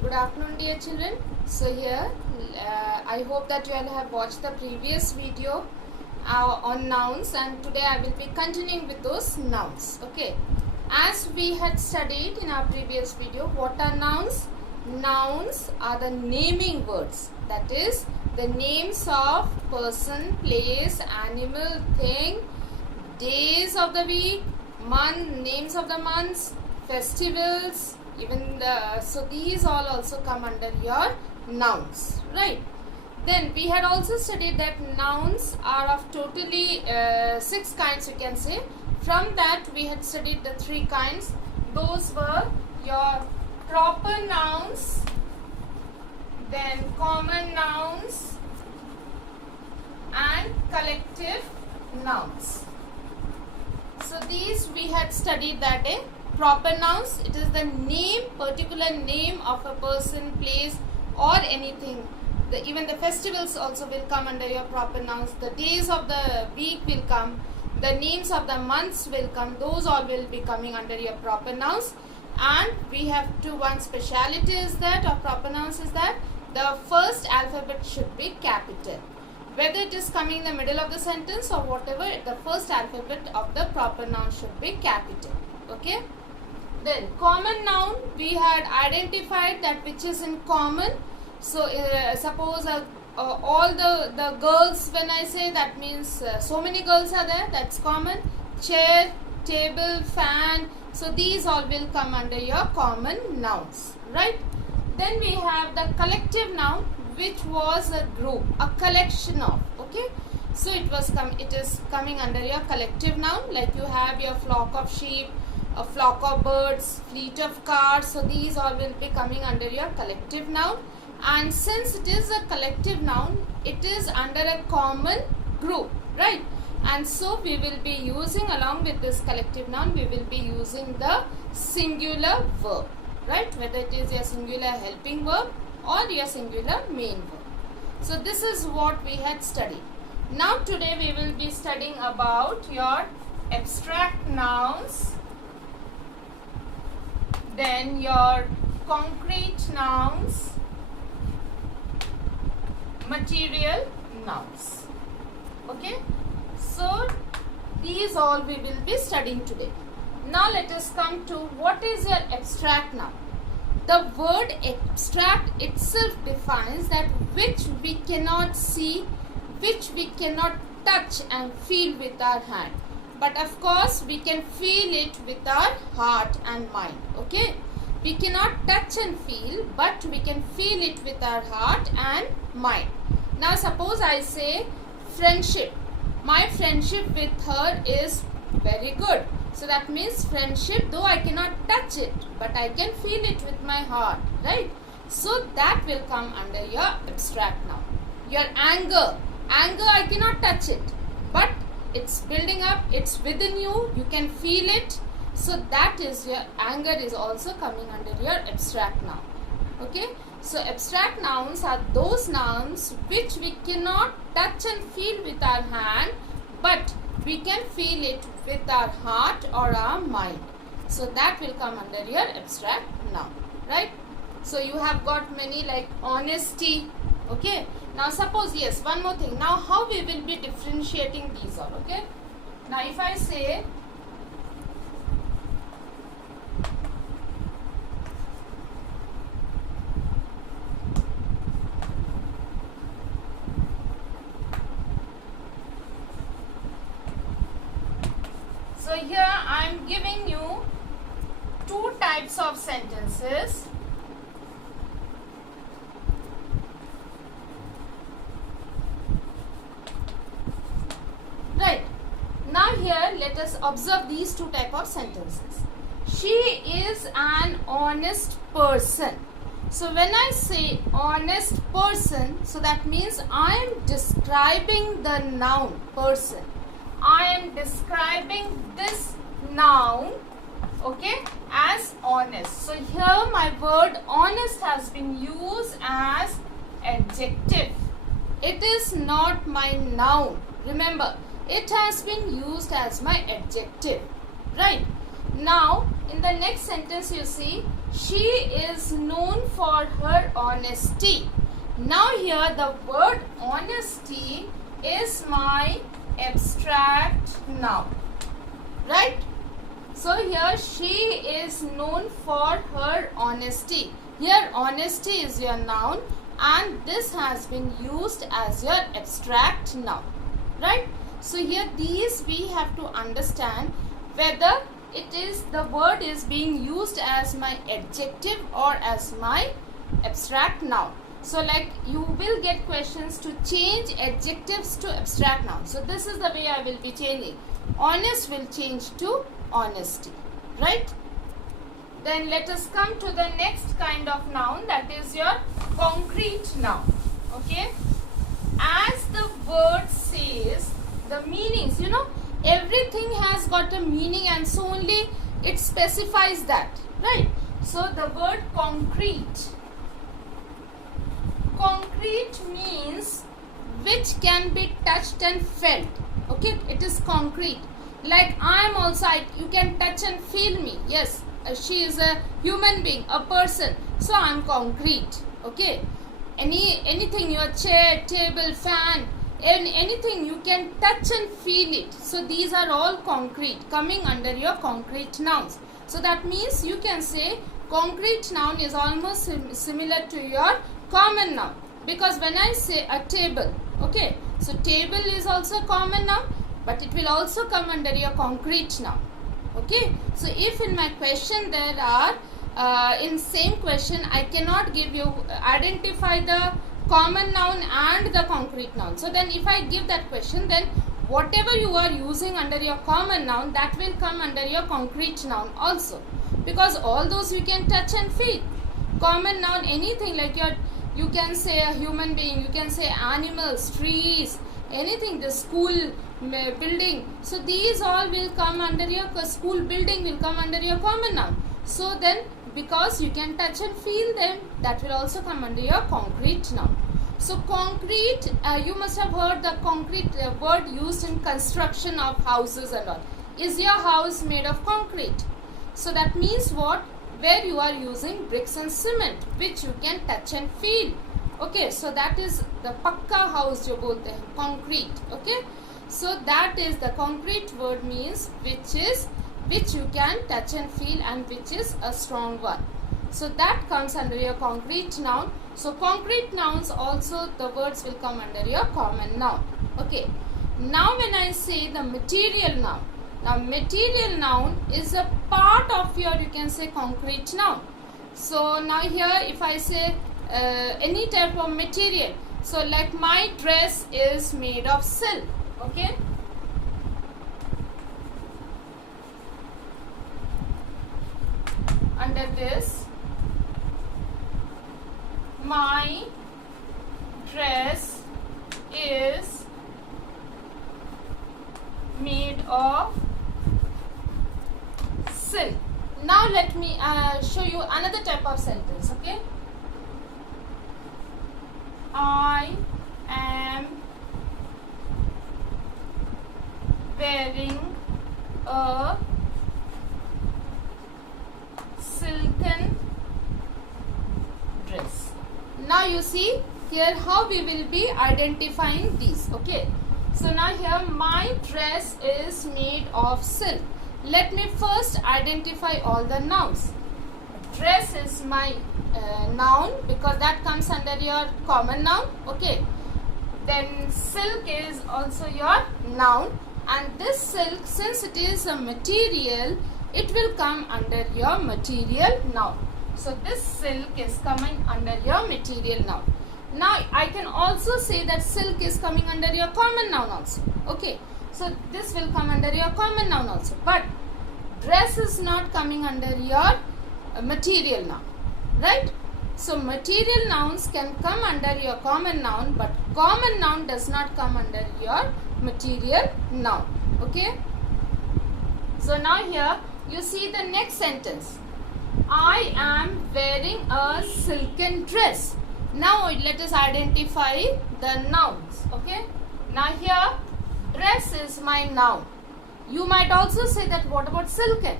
Good afternoon, dear children. So here, I hope that you all have watched the previous video on nouns, and today I will be continuing with those nouns. Okay. As we had studied in our previous video, what are nouns? Nouns are the naming words. That is, the names of person, place, animal, thing, days of the week, names of the months, festivals, so these all also come under your nouns, right? Then we had also studied that nouns are of totally 6 kinds, you can say. From that we had studied the 3 kinds. Those were your proper nouns, then common nouns and collective nouns. So these we had studied that proper nouns, it is the name, particular name of a person, place or anything. Even the festivals also will come under your proper nouns. The days of the week will come. The names of the months will come. Those all will be coming under your proper nouns. And we have one speciality is that of proper nouns is that the first alphabet should be capital. Whether it is coming in the middle of the sentence or whatever, the first alphabet of the proper noun should be capital. Okay. Then common noun, we had identified that which is in common. So suppose all the girls, when I say, that means so many girls are there, that's common. Chair, table, fan, so these all will come under your common nouns, right? Then we have the collective noun, which was a group, a collection of, okay? So it is coming under your collective noun, like you have your flock of sheep, a flock of birds, fleet of cars, so these all will be coming under your collective noun. And since it is a collective noun, it is under a common group, right? And so we will be using, along with this collective noun, we will be using the singular verb, right? Whether it is your singular helping verb or your singular main verb. So this is what we had studied. Now today we will be studying about your abstract nouns, then your concrete nouns, material nouns. Okay, so these all we will be studying today. Now let us come to what is your abstract noun. The word abstract itself defines that which we cannot see, which we cannot touch and feel with our hand. But of course, we can feel it with our heart and mind. Okay, we cannot touch and feel, but we can feel it with our heart and mind. Now suppose I say friendship. My friendship with her is very good. So that means friendship, though I cannot touch it, but I can feel it with my heart, right? So that will come under your abstract noun. Your anger. Anger, I cannot touch it, but it's building up, it's within you, you can feel it. So that is your anger is also coming under your abstract noun. Okay. So abstract nouns are those nouns which we cannot touch and feel with our hand, but we can feel it with our heart or our mind. So that will come under your abstract noun, right? So you have got many like honesty. Okay. Now suppose, yes, one more thing. Now how we will be differentiating these all, okay? Now if I say so here I am giving you 2 types of sentences. Right. Now here let us observe these 2 types of sentences. She is an honest person. So when I say honest person, so that means I am describing the noun person. I am describing this noun, okay, as honest. So here my word honest has been used as adjective. It is not my noun. Remember, it has been used as my adjective, right? Now in the next sentence you see, she is known for for her honesty. Now here the word honesty is my abstract noun, right? So here she is known for her honesty. Here honesty is your noun and this has been used as your abstract noun, right? So here these we have to understand whether it is the word is being used as my adjective or as my abstract noun. So like you will get questions to change adjectives to abstract nouns. So this is the way I will be changing. Honest will change to honesty, right? Then let us come to the next kind of noun, that is your concrete noun. Okay, as the word says, the meanings, you know, everything has got a meaning and so only it specifies that, right? So the word concrete means which can be touched and felt. Okay, it is concrete. Like I am also, you can touch and feel me. Yes, she is a human being, a person, so I am concrete. Okay, anything, your chair, table, fan, anything you can touch and feel it. So these are all concrete, coming under your concrete nouns. So that means you can say concrete noun is almost similar to your common noun, because when I say a table, okay, so table is also common noun, but it will also come under your concrete noun. Okay, so if in my question there are in same question I cannot give you identify the common noun and the concrete noun. So then if I give that question, then whatever you are using under your common noun, that will come under your concrete noun also, because all those you can touch and feel. Common noun, anything like you can say a human being, you can say animals, trees, anything, the school building. So these all will come under your school building will come under your common noun. So then because you can touch and feel them, that will also come under your concrete noun. So concrete, you must have heard the concrete word used in construction of houses and all. Is your house made of concrete? So that means what? Where you are using bricks and cement, which you can touch and feel. Okay, so that is the pakka house jo bolte hain, concrete. Okay, so that is the concrete word means which you can touch and feel and which is a strong one. So that comes under your concrete noun. So concrete nouns also the words will come under your common noun. Okay, now when I say the material noun, now material noun is a part of your, you can say, concrete noun. So now here if I say any type of material, so like my dress is made of silk. Okay, under this, my dress is made of silk. Now let me show you another type of sentence. Okay, I am wearing a silken dress. Now you see here how we will be identifying these. Okay, so now here my dress is made of silk. Let me first identify all the nouns. Dress is my noun because that comes under your common noun. Okay, then silk is also your noun, and this silk, since it is a material, it will come under your material noun. So this silk is coming under your material noun. Now I can also say that silk is coming under your common noun also. Okay, so this will come under your common noun also, but dress is not coming under your material noun, right? So material nouns can come under your common noun, but common noun does not come under your material noun. Okay, so now here you see the next sentence. I am wearing a silken dress. Now let us identify the nouns. Okay, now here dress is my noun. You might also say that what about silken?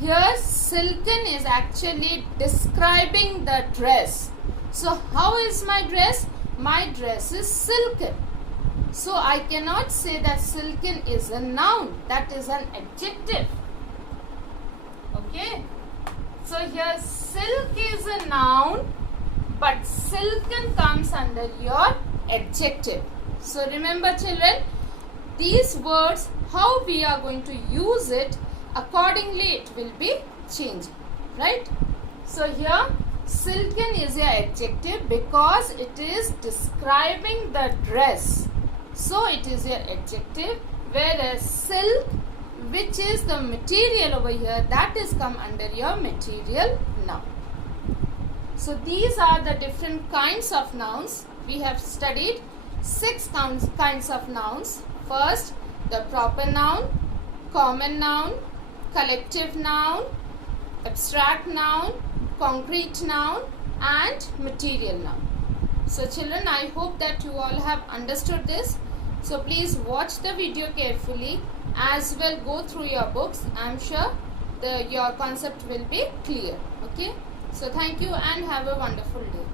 Here silken is actually describing the dress. So how is my dress? My dress is silken. So I cannot say that silken is a noun. That is an adjective. Okay. So here silk is a noun, but silken comes under your adjective. So remember children, these words, how we are going to use it, accordingly it will be changing. Right? So here silken is your adjective because it is describing the dress. So it is your adjective, whereas silk, which is the material over here, that is come under your material noun. So these are the different kinds of nouns. We have studied 6 kinds of nouns. First, the proper noun, common noun, collective noun, abstract noun, concrete noun and material noun. So children, I hope that you all have understood this. So please watch the video carefully, as well go through your books. I am sure your concept will be clear. Okay. So thank you and have a wonderful day.